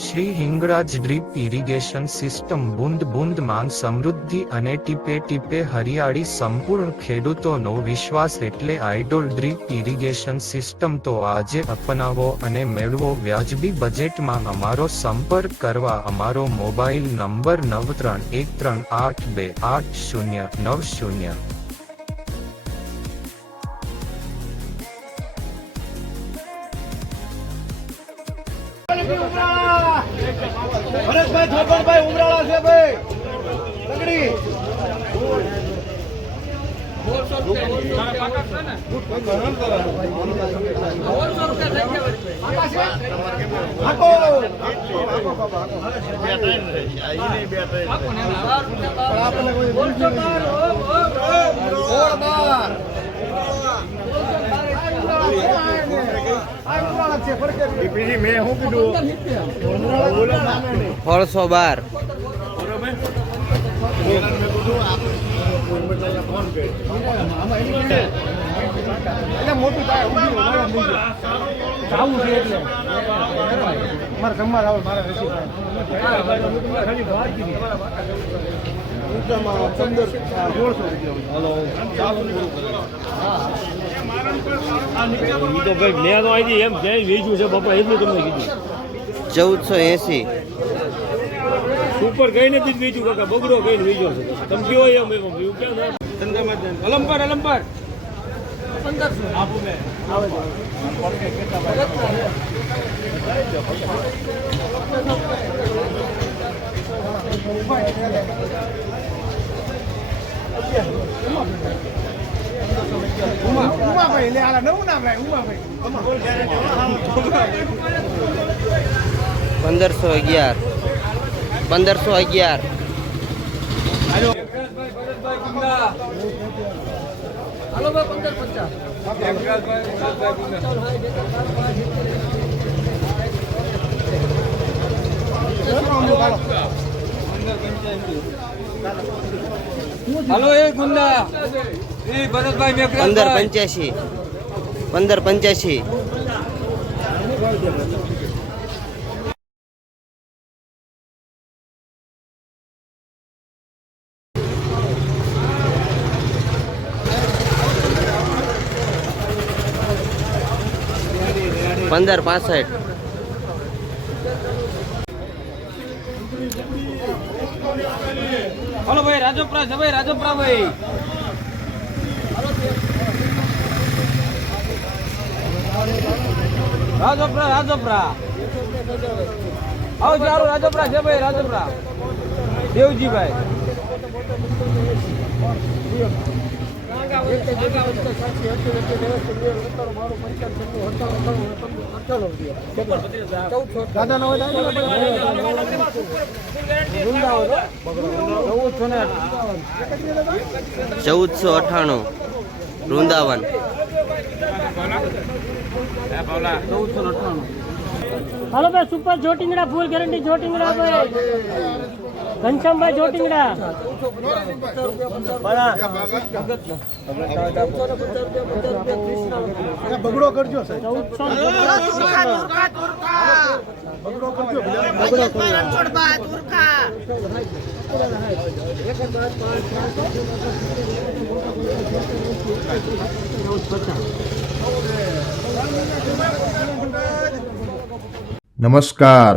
Shri Hingraj drip irrigation system બુંદ બુંદમાં સમૃદ્ધિ અને ટીપે ટીપે હરિયાળી સંપૂર્ણ ખેડૂતોનો વિશ્વાસ એટલે આઇડોલ ડ્રીપ ઇરિગેશન સિસ્ટમ તો આજે અપનાવો અને મેળવો. વ્યાજબી બજેટમાં અમારો સંપર્ક કરવા અમારો મોબાઈલ નંબર નવ ત્રણ એક ત્રણ આઠ બે આઠ શૂન્ય નવ શૂન્ય. ભરતભાઈ થોપણભાઈ ઉમરાળા છે ભાઈ લગડી હાકો બાબા આપણને કોઈ ઓળ બાર આ ઉમરાળા છે ફરકે મેં શું કીધું સોળસો બાર મોટું થાય. જાવું એટલે મારે જમવા મારે રસી ઊંચામાં પંદર સોળસો ઈ તો ભાઈ મેં એમ ક્યાંય વેચ્યું છે બાપા એટલું તમને કીધું ચૌદસો એસી. સુપર કઈ નથી જ વેચ્યું કાકા બગડો કઈ વેચ્યો છે. તમે કયો એમ એમ એવું ક્યાં થાય? અલંબર અલંબર ઉમાભાઈ એટલે આલા નવું નામ લાય ઉમાભાઈ પંદરસો અગિયાર. પંદરસો અગિયાર. હાલો એ ગુંડા. એ ભરતભાઈ મેકરા પંદર પંચ્યાસી. પંદર પંચ્યાસી. પંદર પાસઠ. હાલો ભાઈ, રાજોપરા ભાઈ રાજોપરા ભાઈ. રાજોપરા રાજોપરા. આવો ચાલો, રાજોપરા છે ભાઈ, રાજોપરા. નો હોય ચૌદસો અઠ્ઠાણું વૃંદાવન. હાલો ભાઈ સુપર જોટિંગડા ફૂલ ગેરંટી જોટિંગડા ભાઈ. ઘનશ્યામભાઈ જોટિંગડા. બગડો કરજો ચૌદસો બગડો કરજો નમસ્કાર.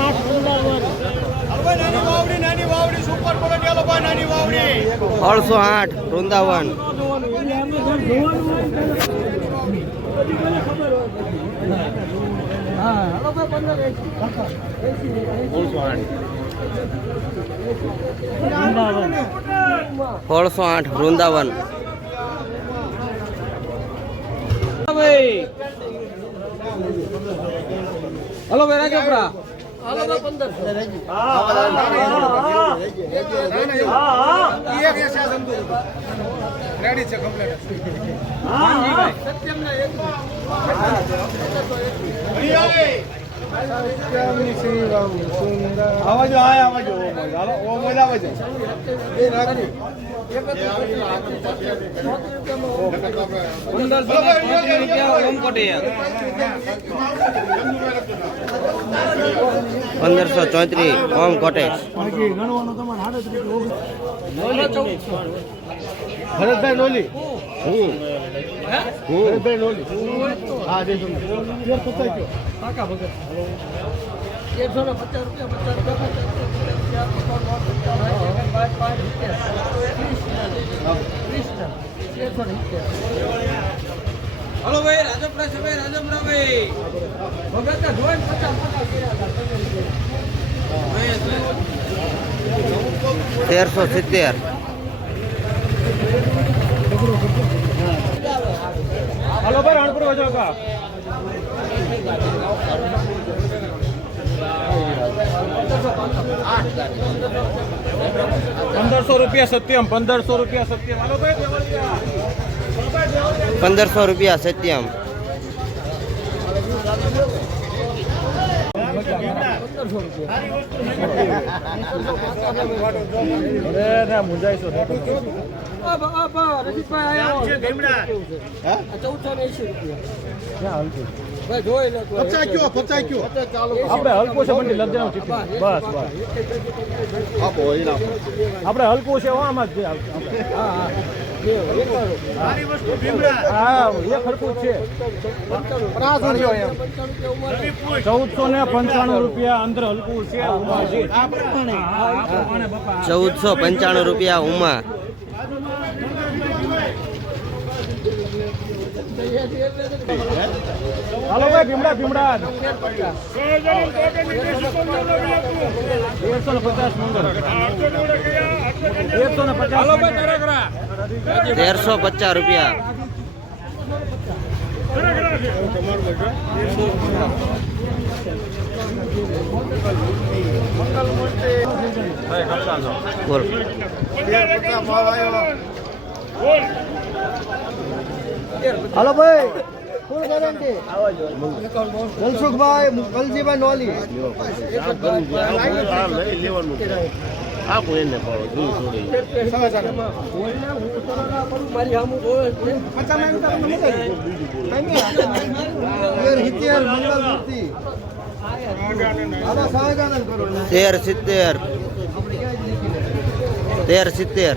આપ્યો હાલો ઓસો આઠ વૃંદાવન. ત્રણસો આઠ વૃંદાવન હલો ભાઈ રાજપરા રેડી છે કમ્પ્લીટ આવાજો આય આવાજો ઓ મોજ આવાજો એ રાખી પંદરસો ચોત્રીસ ઓમ કોટેજ ભરતભાઈ નોલી ભરતભાઈ નોલી હા જય એકસો ને પચાસ કયો કાકા ભગત હલો ભાઈ રાજપરા છે ભાઈ રાજપરા ભાઈ ભગત જોઈને પચાસ તેરસો સિત્તેર. હલો ભાઈ રાણપુર વજો કા. પંદરસો રૂપિયા સત્યમ પંદરસો રૂપિયા સત્યમ. હલો ભાઈ. પંદરસો રૂપિયા સત્યમ. આપડે હલકું છો આમાં જ ચૌદસો પંચાણું રૂપિયા અંદર ચૌદસો પંચાણું રૂપિયા ઉમા. હાલો ભાઈ ભીમડા ભીમડા. તેરસો ને પચાસ મંગળ તેરસો ને પચાસ હાલો તેરસો પચાસ રૂપિયા. બોલ હાલો ભાઈ ફૂલ ગેરંટી મનસુખભાઈ કલજીભાઈ નોલી. તેર સિત્તેર. તેર સિત્તેર.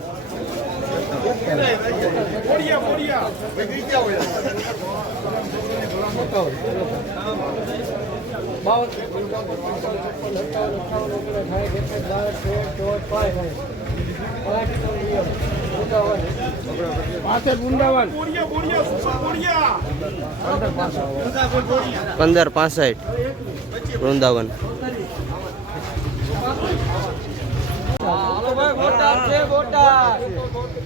પંદર પાસઠ વૃંદાવન.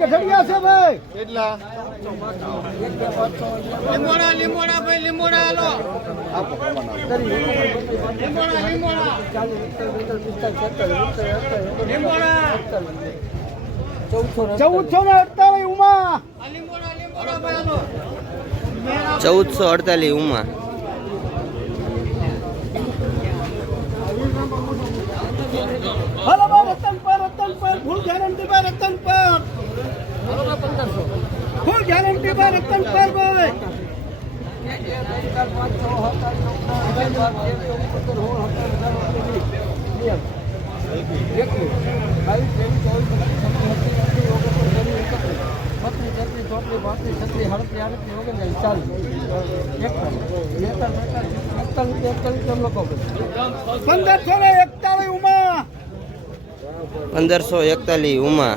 શું છે ભાઈ. કેટલા? લીમોડા લીમોડા ભાઈ લીમોડા લીંબોડા લીમોડા લીમોડા. લીમોડા ચૌદસો ને અડતાલીસ ઉમા હાલો. ચૌદસો અડતાલીસ ઉમા. હલો રતન પર રતન પર ફૂલ ગેરંટી ભાઈ રતન પર ફૂલ ગેરંટી પર રતન પર ભાઈ પંદરસો એકતાલીસ ઉમા. પંદરસો એકતાલીસ ઉમા.